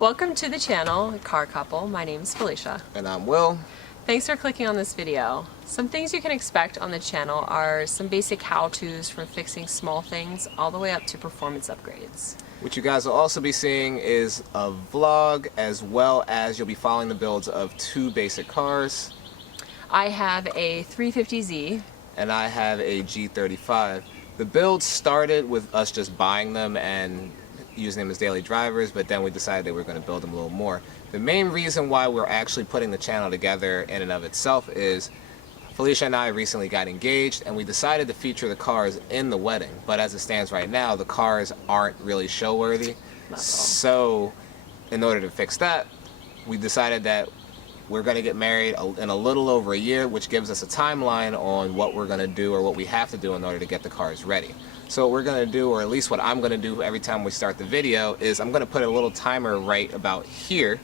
Welcome to the channel, Car Couple. My name is Felicia. And I'm Will. Thanks for clicking on this video. Some things you can expect on the channel are some basic how-tos from fixing small things all the way up to performance upgrades. What you guys will also be seeing is a vlog, as well as you'll be following the builds of two basic cars. I have a 350Z. And I have a G35. The build started with us just buying them and using them as daily drivers, but then we decided that we were going to build them a little more. The main reason why we're actually putting the channel together in and of itself is Felicia and I recently got engaged and we decided to feature the cars in the wedding, but as it stands right now, the cars aren't really show worthy. So in order to fix that, we decided that we're going to get married in a little over a year, which gives us a timeline on what we're going to do or what we have to do in order to get the cars ready. So what we're going to do, or at least what I'm going to do every time we start the video, is I'm going to put a little timer right about here,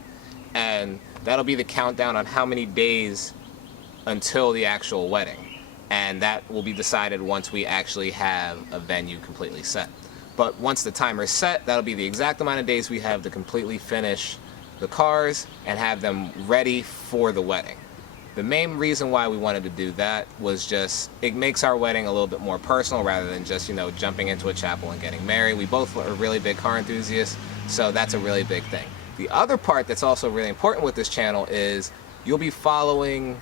and that'll be the countdown on how many days until the actual wedding. And that will be decided once we actually have a venue completely set. But once the timer's set, that'll be the exact amount of days we have to completely finish the cars and have them ready for the wedding. The main reason why we wanted to do that was just, it makes our wedding a little bit more personal rather than just, you know, jumping into a chapel and getting married. We both are really big car enthusiasts, so that's a really big thing. The other part that's also really important with this channel is you'll be following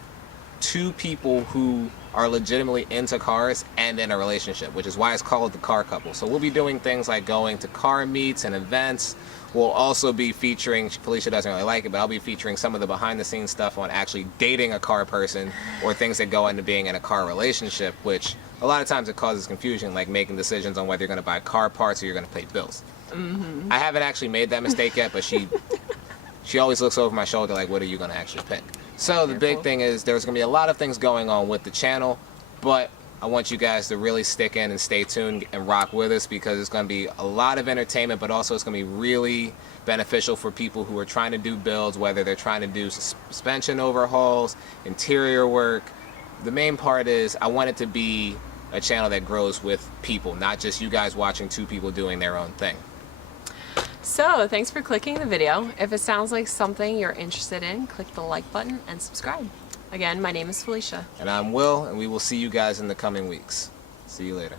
two people who are legitimately into cars and in a relationship, which is why it's called the Car Couple. So we'll be doing things like going to car meets and events. We'll also be featuring, Felicia doesn't really like it, but I'll be featuring some of the behind the scenes stuff on actually dating a car person or things that go into being in a car relationship, which a lot of times it causes confusion, like making decisions on whether you're going to buy car parts or you're going to pay bills. I haven't actually made that mistake yet, but she always looks over my shoulder like, what are you going to actually pick? So the big thing is there's going to be a lot of things going on with the channel, but I want you guys to really stick in and stay tuned and rock with us, because it's going to be a lot of entertainment, but also it's going to be really beneficial for people who are trying to do builds, whether they're trying to do suspension overhauls, interior work. The main part is I want it to be a channel that grows with people, not just you guys watching two people doing their own thing. So thanks for clicking the video. If it sounds like something you're interested in, click the like button and subscribe. Again, my name is Felicia. And I'm Will, and we will see you guys in the coming weeks. See you later.